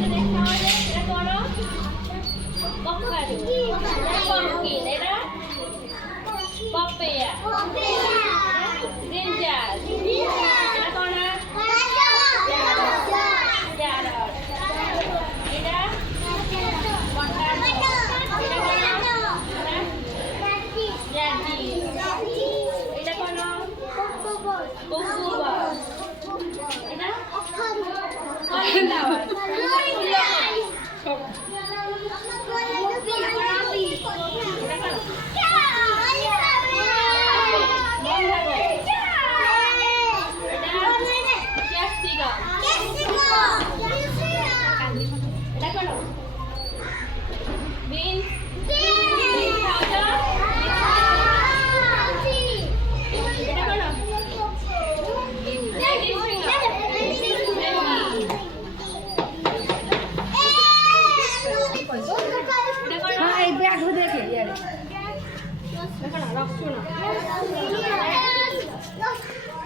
ଏଇଟା କଣ? କଖାରୁ। ପମ୍ପକିନ୍। ଏଇଟା ପପେୟା। ବ୍ରିଞ୍ଜାଲ। ଏଇଟା କଣ? କ୍ୟାରଟ୍। ଏଇଟା ପଟାଟୋ। ଏଇଟା କଣ? ରାଡିସ୍। ଏଇଟା କଣ? କୁକୁମ୍ବର। ଏଇଟା କଲିଫ୍ଲାୱାର।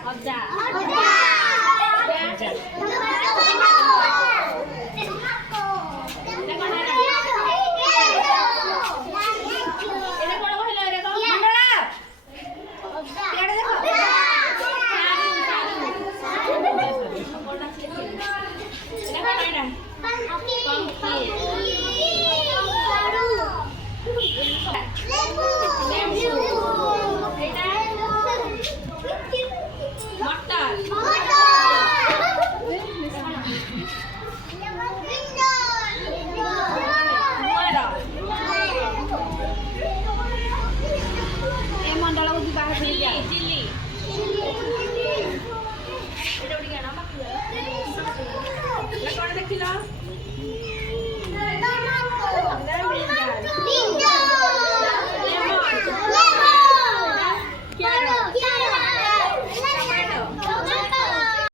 ଅଦା। Lembu.